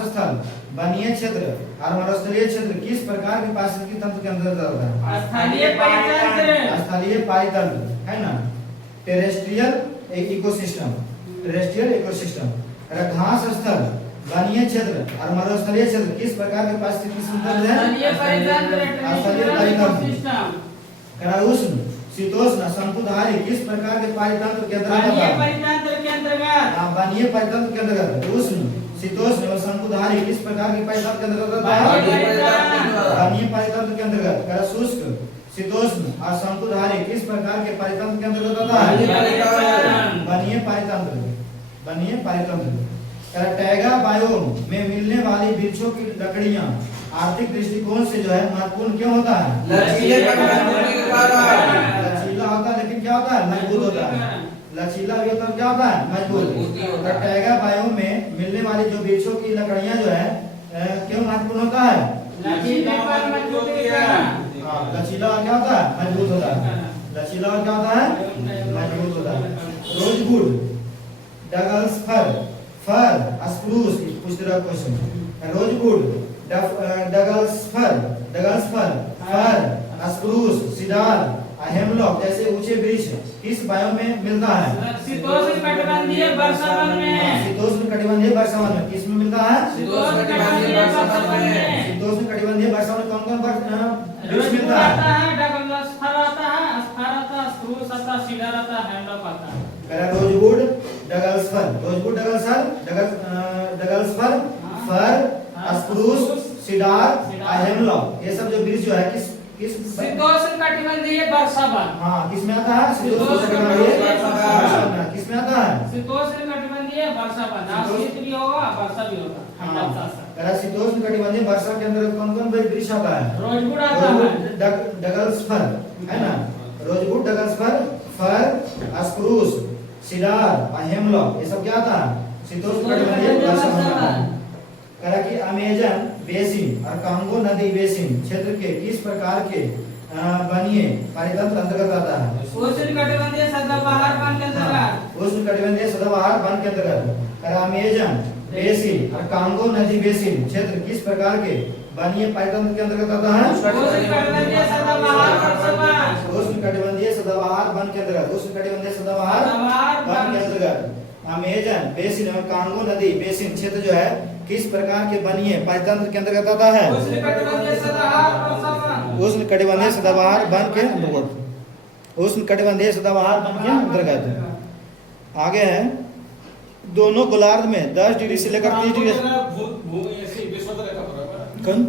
स्थल वनीय क्षेत्र और मरुस्थलीय क्षेत्र किस प्रकार के पारिस्थितिकी तंत्र के अंतर्गत आता है? स्थलीय पारितंत्र है ना। टेरेस्ट्रियल इकोसिस्टम घास स्थल वनीय क्षेत्र और मरुस्थलीय क्षेत्र किस प्रकार के पारिस्थितिकी तंत्र है? स्थलीय पारितंत्र। उष्ण शीतोष्ण शंकुधारी किस प्रकार के पारितंत्र के अंतर्गत आता है? वनीय पारितंत्र के अंतर्गत उष्ण शीतोष्ण और शंकुधारी किस प्रकार के पारितंत्र के अंतर्गत आता है? वनीय पारितंत्र के अंतर्गत। शुष्क शीतोष्ण और शंकुधारी किस प्रकार के पारितंत्र के अंतर्गत आता है? वनीय पारितंत्र। टैगा बायोम में मिलने वाली वृक्षों की लकड़ियां आर्थिक दृष्टिकोण से जो है महत्वपूर्ण क्यों होता है? लचीला होता है लेकिन क्या होता है? मजबूत होता है। लचीला भी होता है क्या होता है? मजबूत। टैगा बायोम में मिलने वाली जो वृक्षों की लकड़ियां जो है क्यों महत्वपूर्ण होता है? लचीला और क्या होता है? मजबूत होता है। लचीला और क्या होता है? मजबूत होता है। रोजवुड डगल्स फर स्प्रूस पूछ रहा क्वेश्चन। रोजवुड डगल्स फर स्प्रूस सीडार हेमलॉक जैसे ऊंचे वृक्ष किस बायोम में मिलता है? शीतोष्ण कटिबंधीय वर्षावन में। शीतोष्ण कटिबंधीय वर्षावन में किस में मिलता है? शीतोष्ण कटिबंधीय वर्षावन में कौन-कौन वृक्ष मिलता है? डगल्स फर आता है, स्प्रूस आता है, सीडर आता है, हेमलॉक आता है। रोजवुड डगल्स फर फर स्प्रूस सीडार हेमलॉक ये सब जो वृक्ष जो है किस शीतोष्ण कटिबंधीय वर्षावन। हाँ किस में आता है? शीतोष्ण कटिबंधीय वर्षावन किस में आता है? शीतोष्ण कटिबंधीय वर्षावन। शीत भी होगा वर्षा भी होगा। शीतोष्ण कटिबंधीय वर्षा के अंदर कौन-कौन वृक्ष आता है? रोजवुड आता है, डगल्स फर है ना। रोजवुड डगल्स फर स्प्रूस सीडार और हेमलॉक ये सब क्या आता है? शीतोष्ण कटिबंधीय वर्षावन आता है। कि अमेजन बेसिन और कांगो नदी बेसिन क्षेत्र के किस प्रकार के वनीय पारितंत्र अंतर्गत आता है? उष्णकटिबंधीय सदाबहार वन के अंतर्गत। उष्णकटिबंधीय सदाबहार वन के अंतर्गत। अमेजन बेसिन और कांगो नदी बेसिन क्षेत्र किस प्रकार के वनीय पारितंत्र के अंतर्गत आता है? उष्णकटिबंधीय सदाबहार वर्षावन। उष्णकटिबंधीय सदाबहार वन के अंतर्गत। उष्णकटिबंधीय सदाबहार वन के अंतर्गत अमेजन बेसिन और कांगो नदी बेसिन क्षेत्र जो है किस प्रकार के वनीय पारितंत्र के अंतर्गत आता है? उष्णकटिबंधीय सदाबहार वर्षावन। उष्णकटिबंधीय सदाबहार वन के अंतर्गत। उष्णकटिबंधीय सदाबहार वन के अंतर्गत। आगे है दोनों गोलार्ध में 10 डिग्री से लेकर 30 डिग्री कौन?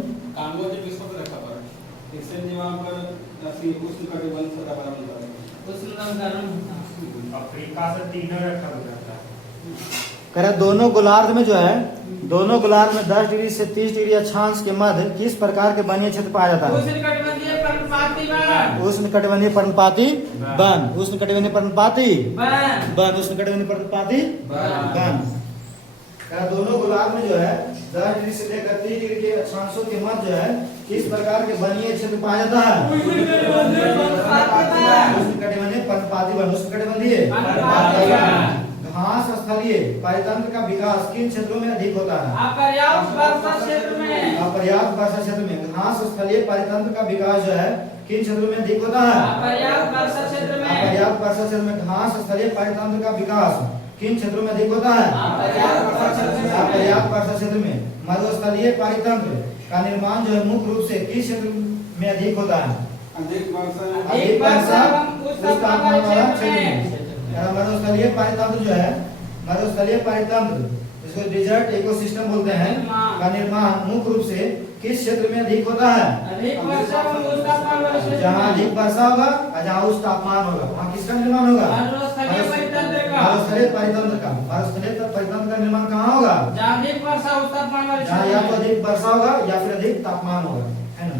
अफ्रीका से तीनों रखा जाता है। कह रहा दोनों गोलार्ध में जो है दोनों गोलार्ध में 10 डिग्री से 30 डिग्री अक्षांश के मध्य किस प्रकार के वनीय क्षेत्र पाया जाता है? उष्णकटिबंधीय पर्णपाती वन। उष्णकटिबंधीय पर्णपाती वन। उष्णकटिबंधीय पर्णपाती वन। उष्णकटिबंधीय पर्णपाती वन। दोनों गोलार्ध में जो है 10 डिग्री से लेकर 30 डिग्री के अक्षांशों के मध्य जो है किस प्रकार के वनीय क्षेत्र पाया जाता है? उष्णकटिबंधीय पर्णपाती वन। उष्णकटिबंधीय घास स्थलीय पारितंत्र का विकास किन क्षेत्रों में अधिक होता है? अपर्याप्त वर्षा क्षेत्र में। अपर्याप्त वर्षा क्षेत्र में घास स्थलीय पारितंत्र का विकास जो है किन क्षेत्रों में अधिक होता है? अपर्याप्त वर्षा क्षेत्र में। अपर्याप्त वर्षा क्षेत्र में घास स्थलीय पारितंत्र का विकास किन क्षेत्रों में अधिक होता है? अपर्याप्त वर्षा क्षेत्र में। मरुस्थलीय पारितंत्र का निर्माण जो है मुख्य रूप से किस क्षेत्र में अधिक होता है? अधिक वर्षा अधिक वर्षा एवं उच्च तापमान वाले क्षेत्र में मरुस्थलीय पारितंत्र जो है, मरुस्थलीय पारितंत्र जिसको डेजर्ट इकोसिस्टम बोलते हैं का निर्माण मुख्य रूप से किस क्षेत्र में अधिक होता है? अधिक वर्षा एवं उच्च तापमान वाले क्षेत्र जहाँ में अधिक वर्षा होगा और जहाँ उच्च तापमान होगा वहाँ किसका निर्माण होगा? मरुस्थलीय परितंत्र का मरुस्थलीय परितंत्र का। मरुस्थलीय परितंत्र का निर्माण कहाँ होगा? जहाँ अधिक वर्षा उच्च तापमान वाले जहाँ या तो क्षेत्र में अधिक वर्षा होगा या फिर अधिक तापमान होगा, है ना।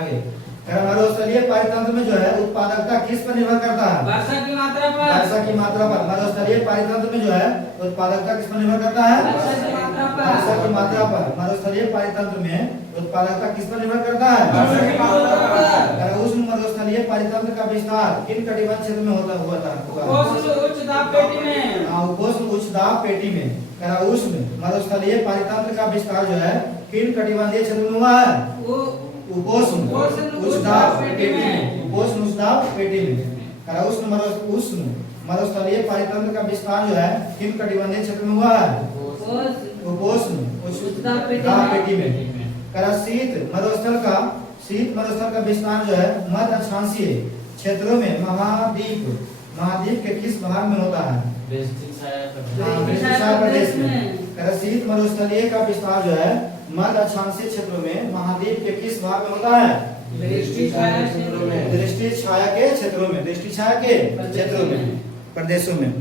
आगे मरुस्थलीय पारितंत्र में जो है उत्पादकता किस पर निर्भर करता है? वर्षा की मात्रा पर वर्षा की मात्रा पर। मरुस्थलीय पारितंत्र में जो है उत्पादकता किस पर निर्भर करता है? वर्षा की मात्रा पर वर्षा की मात्रा पर। मरुस्थलीय पारितंत्र में उत्पादकता किस पर निर्भर करता है? वर्षा की मात्रा पर उष्ण मरुस्थलीय पारितंत्र का विस्तार किन कटिबंध क्षेत्र में होगा? उपोष्ण उच्च दाब पेटी में उपोष्ण उच्च दाब पेटी में। उष्ण मरुस्थलीय पारितंत्र का विस्तार जो है किन कटिबंधीय क्षेत्र में हुआ है? वो उपोष्ण उच्च दाब पेटी में। उपोष्ण उच्च दाब पेटी में। उष्ण मरुस्थलीय पारितंत्र का विस्तार जो है किन कटिबंधीय क्षेत्र में हुआ है? उपोष्ण उच्च दाब पेटी में। शीत मरुस्थल का विस्तार जो है मध्य अक्षांशीय क्षेत्रों में महाद्वीप के किस भाग में होता है? प्रदेश में। शीत मरुस्थलीय का विस्तार जो है मध्य अक्षांशीय क्षेत्रों में महाद्वीप के किस भाग में होता है? दृष्टि छाया के क्षेत्रों में, प्रदेशों में।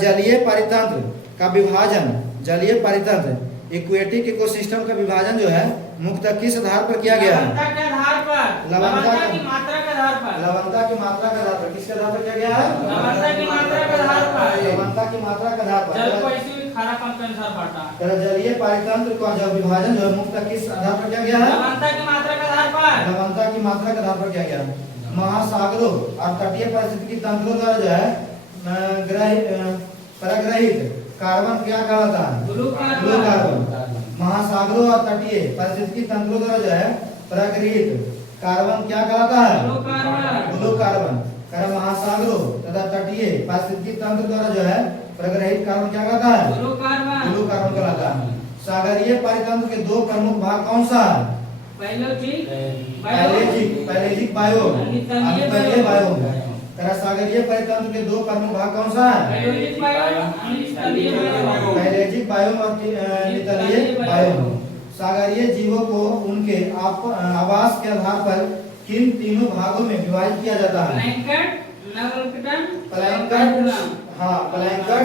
जलीय पारितंत्र का विभाजन, जलीय पारितंत्र इक्वेटिक इकोसिस्टम का विभाजन जो है मुख्यतः किस आधार पर किया गया है? लवणता के आधार पर, लवणता की मात्रा के आधार पर, लवणता की मात्रा के आधार पर। किसके आधार पर किया गया है? लवणता की मात्रा के आधार पर, लवणता की मात्रा के आधार जल को पर। इसी खारापन के अनुसार बांटा। जलीय पारितंत्र का जो विभाजन जो है मुख्यतः किस आधार पर किया गया है? लवणता की मात्रा के आधार पर, लवणता की मात्रा के आधार पर किया गया है। महासागरों और तटीय पारिस्थितिकी तंत्रों द्वारा जो है परग्रहित कार्बन क्या कहलाता है? Blue blue carbon. महासागरों और तटीय पारिस्थितिकी तंत्रों द्वारा जो है परग्रहित कार्बन क्या कहलाता है? Blue carbon. Blue carbon. महासागरों तथा तटीय पारिस्थितिकी तंत्र द्वारा जो है परग्रहित कार्बन क्या कहलाता है? Blue carbon. ब्लू कार्बन कहलाता है। सागरीय पारितंत्र के दो प्रमुख भाग कौन सा है? पैलेजिक बायोम, अनितलीय बायोम। सागरीय पारितंत्र के दो प्रमुख भाग कौन सा है? पैलेजिक बायोम, अनितलीय बायोम। पैलेजिक बायोम और अनितलीय बायोम। सागरीय जीवों को उनके आवास के आधार पर किन तीनों भागों में विभाजित किया जाता है? प्लैंकटन, हाँ प्लैंकटन,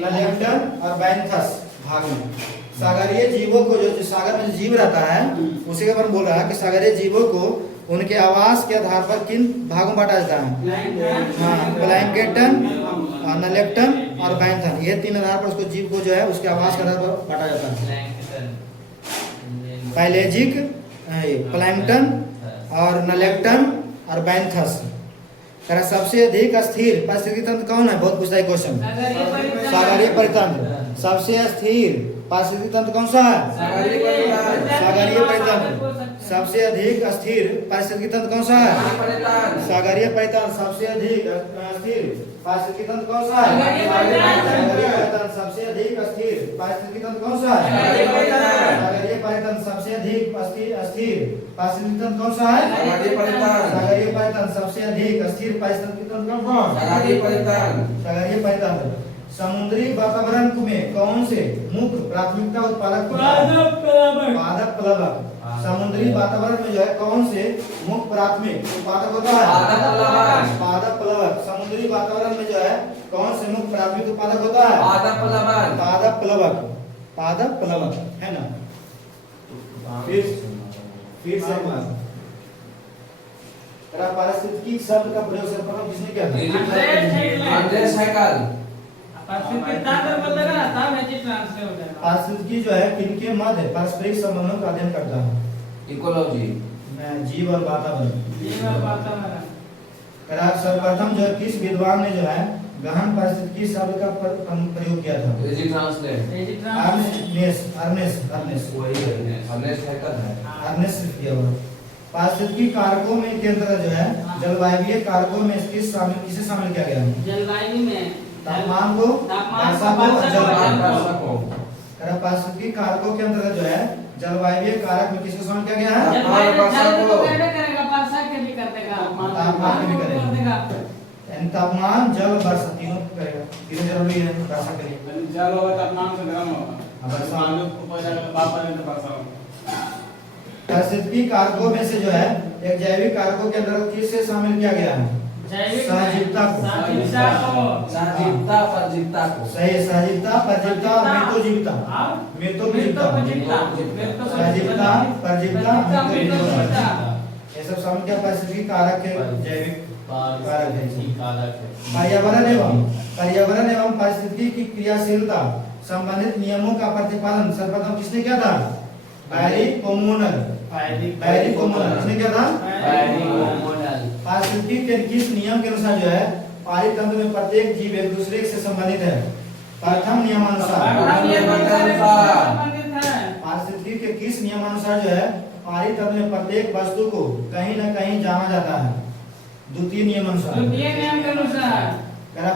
नलेप्टन और बैंथस भाग में। सागरीय जीवों को जो सागर में जीव रहता है उसी के बारे में बोल रहा है कि सागरीय जीवों को उनके आवास के आधार पर किन भागों में बांटा जाता है? हाँ प्लैंकटन, नलेप्टन और बैंथन, ये तीन आधार पर उसको जीव को जो है उसके आवास के आधार पर बांटा जाता है। पैलेजिक, प्लैंकटन और नलेप्टन और बैंथस। सबसे अधिक स्थिर पारिस्थितिकी तंत्र कौन है? बहुत पूछता है क्वेश्चन। सागरीय परितंत्र। सबसे स्थिर पारिस्थितिकी तंत्र कौन सा है? सागरीय परितंत्र। सबसे अधिक स्थिर पारिस्थितिकी तंत्र कौन सा है? सागरीय परितंत्र। सबसे अधिक स्थिर पारिस्थितिकी तंत्र कौन सा है? सागरीय परितंत्र। सबसे अधिक स्थिर पारिस्थितिकी तंत्र कौन सा है? सागरीय परितंत्र। सबसे अधिक स्थिर पारिस्थितिकी तंत्र कौन सा है? सागरीय परितंत्र। सबसे अधिक स्थिर पारिस्थितिकी तंत्र कौन सा है? सागरीय परितंत्र। समुद्री वातावरण में कौन से मुख्य प्राथमिकता उत्पादक? पादप प्लवक। समुद्री वातावरण में जो है कौन से मुख्य प्राथमिक उत्पादक होता है? पादप प्लवक। समुद्री वातावरण में जो है कौन से मुख्य प्राथमिक उत्पादक होता है? पादप प्लवक। पादप प्लवक, है ना। फिर से पारिस्थितिकी शब्द का प्रयोग सर्वप्रथम किसने किया था? पारिस्थितिकी जो है किनके मध्य पारस्परिक संबंधों का अध्ययन करता है? इकोलॉजी, जीव और वातावरण। सर्वप्रथम जो है किस विद्वान ने जो है गहन पारिस्थितिकी शब्द का प्रयोग किया था? अर्नेस्ट किया हुआ। पारिस्थितिकी कारकों में के अंतर्गत जो है जलवायवीय कारकों में किसे शामिल किया गया है? जलवायु में तापमान को, वर्षा को। पारिस्थितिकी कारकों के अंतर्गत जो है जलवायु कारक में किसको शामिल किया गया है? के भी कर देगा, तापमान के भी कर करेगा। देगा। यानी तापमान, जल, वर्षा तीनों करेगा, तीनों जरूरी है वर्षा के लिए। जल होगा तापमान से गर्म होगा, अब वर्षा पानी ऊपर जाकर वापस आने तो वर्षा होगा। पारिस्थितिकी कारकों में से जो है एक जैविक कारकों के अंदर किसे शामिल किया गया है? जैविक सहजीवता को। सहजीवता को, सहजीवता परजीवता को। सही है, सहजीवता, परजीवता और मृतोजीविता। मृतोजीविता, सहजीवता, परजीवता, मृतोजीविता, ये सब शामिल क्या पारिस्थितिकी कारक के जैविक कारक है। पर्यावरण एवं पारिस्थितिकी की क्रियाशीलता संबंधित नियमों का प्रतिपादन सर्वप्रथम किसने किया था? बैरी कोमोनल। बैरी कोमोनल किसने किया था? पारिस्थितिकी के किस नियम के अनुसार जो है पारित तंत्र में प्रत्येक जीव एक दूसरे से संबंधित है? प्रथम नियमानुसार। पारिस्थितिकी के किस नियमानुसार जो है पारित तंत्र में प्रत्येक वस्तु को कहीं न कहीं जाना जाता है? द्वितीय नियमानुसार। द्वितीय नियम के अनुसार।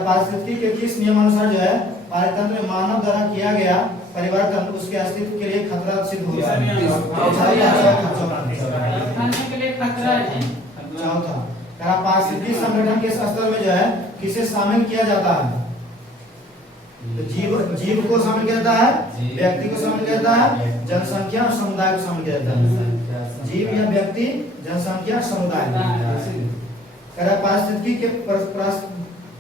पारिस्थितिकी के किस नियमानुसार जो है पारित तंत्र में मानव द्वारा किया गया परिवर्तन उसके अस्तित्व के लिए खतरा सिद्ध होता है? खाने के लिए खतरा है। चौथा, पारिस्थितिकी संगठन के स्तर में जो है किसे शामिल किया जाता है? तो जीव को शामिल किया जाता है, व्यक्ति को शामिल किया जाता है, जनसंख्या और समुदाय को शामिल किया जाता है। जीव या व्यक्ति, जनसंख्या, समुदाय।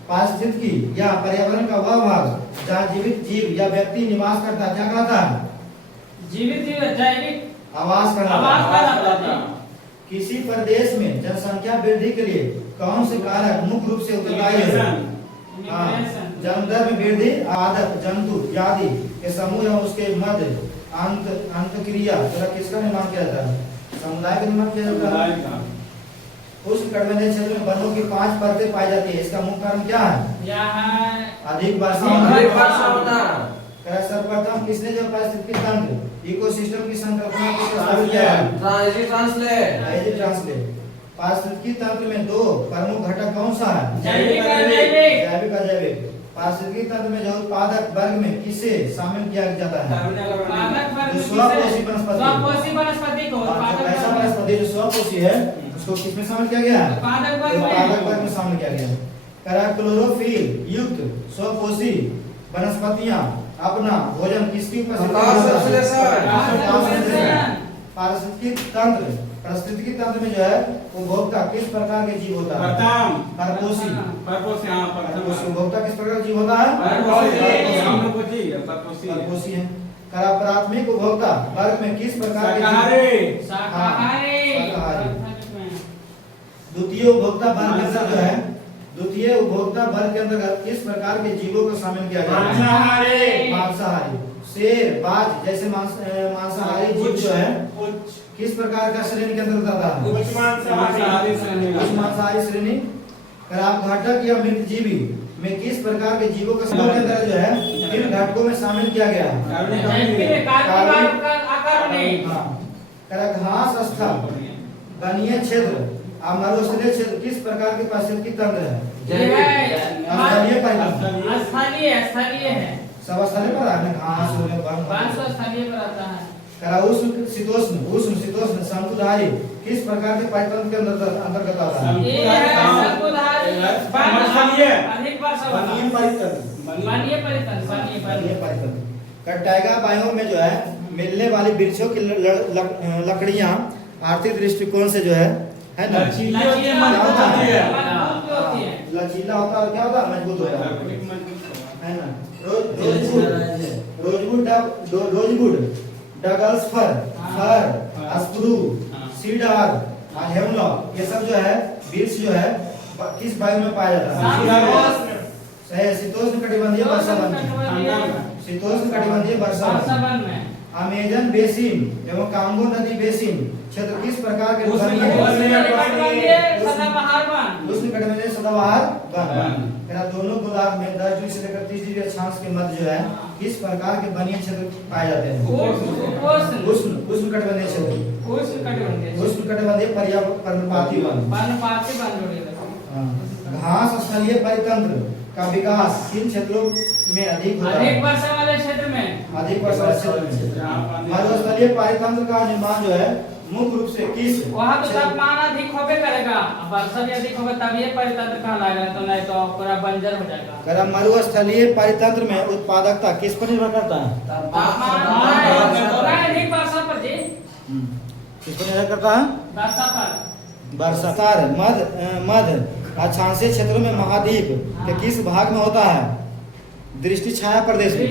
पारिस्थितिकी या पर्यावरण का वह भाग जहाँ जीवित जीव या व्यक्ति निवास करता है क्या कहलाता है? जीवित जीव जैविक आवास आवास कहलाता है। कहलाता है। किसी प्रदेश में जनसंख्या वृद्धि के लिए कौन से कारक मुख्य रूप से उत्तरदायी है? जन्म दर में वृद्धि, आदत, जंतु आदि के समूह एवं उसके मध्य अंतक्रिया द्वारा किसका निर्माण किया जाता है? समुदाय का निर्माण किया जाता है। उष्णकटिबंधीय क्षेत्र में वनों की 5 परतें पाई जाती है, इसका मुख्य कारण क्या है? अधिक वर्षा होना। सर्वप्रथम किसने जो पारिस्थितिकी तंत्र इकोसिस्टम की संकल्पना को प्रस्तावित किया है? ट्रांसलेट। पारिस्थितिकी तंत्र में 2 प्रमुख घटक कौन सा है? जैविक और अजैविक। जैविक और अजैविक। पारिस्थितिकी तंत्र में जो उत्पादक वर्ग में किसे शामिल किया जाता है? जो स्वपोषी वनस्पति को ऐसा वनस्पति जो स्वपोषी है उसको किसमें शामिल किया गया है? उत्पादक वर्ग में शामिल किया गया है। क्लोरोफिल युक्त स्वपोषी वनस्पतियां अपना भोजन किसकी उपस्थिति में? पारिस्थितिकी तंत्र में जो है उपभोक्ता किस प्रकार के जीव होता है? परपोषी। उपभोक्ता किस प्रकार का जीव होता है? परपोषी है। प्राथमिक उपभोक्ता वर्ग में किस प्रकार के शाकाहारी। द्वितीय उपभोक्ता वर्ग के अंदर जो है द्वितीय उपभोक्ता वर्ग के अंतर्गत किस प्रकार के जीवों को शामिल किया गया है? मांसाहारी। शेर, बाज जैसे मांसाहारी जीव जो है किस प्रकार का श्रेणी के अंतर्गत आता है? उच्च मांसाहारी श्रेणी। घटक या मृत जीवी में किस प्रकार के जीवों के समूह के अंदर जो है किन घटकों में शामिल किया गया है? घास स्थल, वनीय क्षेत्र, मरुस्थलीय क्षेत्र किस प्रकार के पारिस्थितिकी तंत्र है? स्थलीय है। सब स्थलीय पर है ना? घास स्थलीय पर आता है। उष्ण शीतोष्ण शंकुधारी किस प्रकार के पारितंत्र के अंतर्गत आता है? टाइगा बायोम में जो है मिलने वाली वृक्षों की लकड़ियां आर्थिक दृष्टिकोण से जो है ना लचीला होता है और क्या होता है? मजबूत होता है ना। रोजवुड, डगल्स फर, स्प्रू, सीडर, हेमलॉक ये सब जो है वृक्ष जो है किस वायु में पाया जाता है? सही, शीतोष्ण कटिबंधीय वर्षावन में। शीतोष्ण कटिबंधीय वर्षावन में। अमेजन बेसिन एवं कांगो नदी बेसिन क्षेत्र किस प्रकार के उष्ण कटिबंधीय सदाबहार वन। दोनों गोलार्ध में 10 डिग्री से लेकर 30 डिग्री अक्षांश के मध्य जो है किस प्रकार के वनीय क्षेत्र पाए जाते हैं? उष्ण कटिबंधीय क्षेत्र। उष्ण कटिबंधीय पर्णपाती वन। घास स्थलीय परितंत्र का विकास किन क्षेत्रों में अधिक होता है? अधिक वर्षा वाले क्षेत्र में। अधिक वर्षा क्षेत्र में मरुस्थलीय पारितंत्र का निर्माण जो है मुख्य रूप से किस वहाँ तो तापमान अधिक होबे करेगा, वर्षा भी अधिक होगा तब ये परितंत्र कहलाएगा, तो नहीं तो पूरा बंजर हो जाएगा। करा मरुस्थलीय पारितंत्र में उत्पादकता किस पर निर्भर करता है? तापमान अधिक वर्षा पर जी, किस पर निर्भर करता है? वर्षा पर। वर्षाकार मध्य अक्षांशीय क्षेत्रों में महाद्वीप के किस भाग में होता है? दृष्टि छाया प्रदेश में।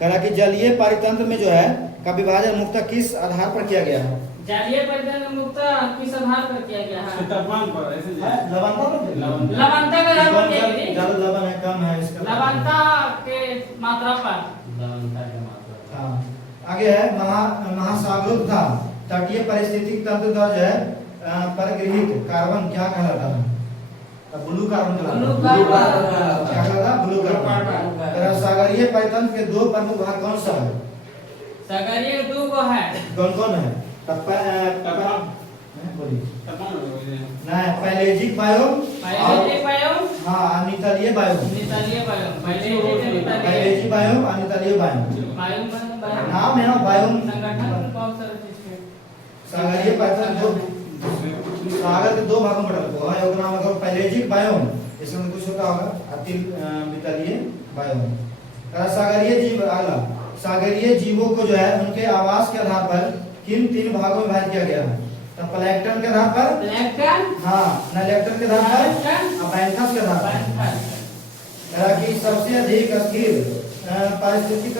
करा कि जलीय पारितंत्र में जो है का विभाजन मुख्यतः किस आधार पर किया गया है? जलीय परितंत्र मुख्यतः किस आधार पर किया गया है? तापमान पर ऐसे लवणता के आधार पर किया गया। ज्यादा लवण है कम है इसका लवणता के मात्रा पर। हाँ। आगे है महासागरों तथा तटीय पारिस्थितिक तंत्र द्वारा जो है परिगृहित कार्बन क्या कहलाता है? ब्लू कार्बन कहलाता है। Blue carbon. सागरीय पारितंत्र के दो प्रमुख भाग कौन सा है? सागरीय दो को है। कौन है? नहीं, पैलेजिक बायोम हाँ नितलीय बायोम। पैलेजिक बायोम और नितलीय बायोम नाम है ना बायोम। संगठन बहुत सारे चीज के सागरीय पारितंत्र सागर के दो भागों में बटा है। एक नाम है पैलेजिक बायोम, इसमें कुछ होता होगा अति नितलीय बायोम। सागरीय जीव अगला सागरीय जीवों को जो है उनके आवास के आधार पर किन तीन भागों में विभाजित किया गया है? तो प्लैंकटन के आधार पर, प्लैंकटन हाँ नैलेक्टन के आधार पर और बैंथस के आधार पर। कि सबसे अधिक अस्थिर पारिस्थितिक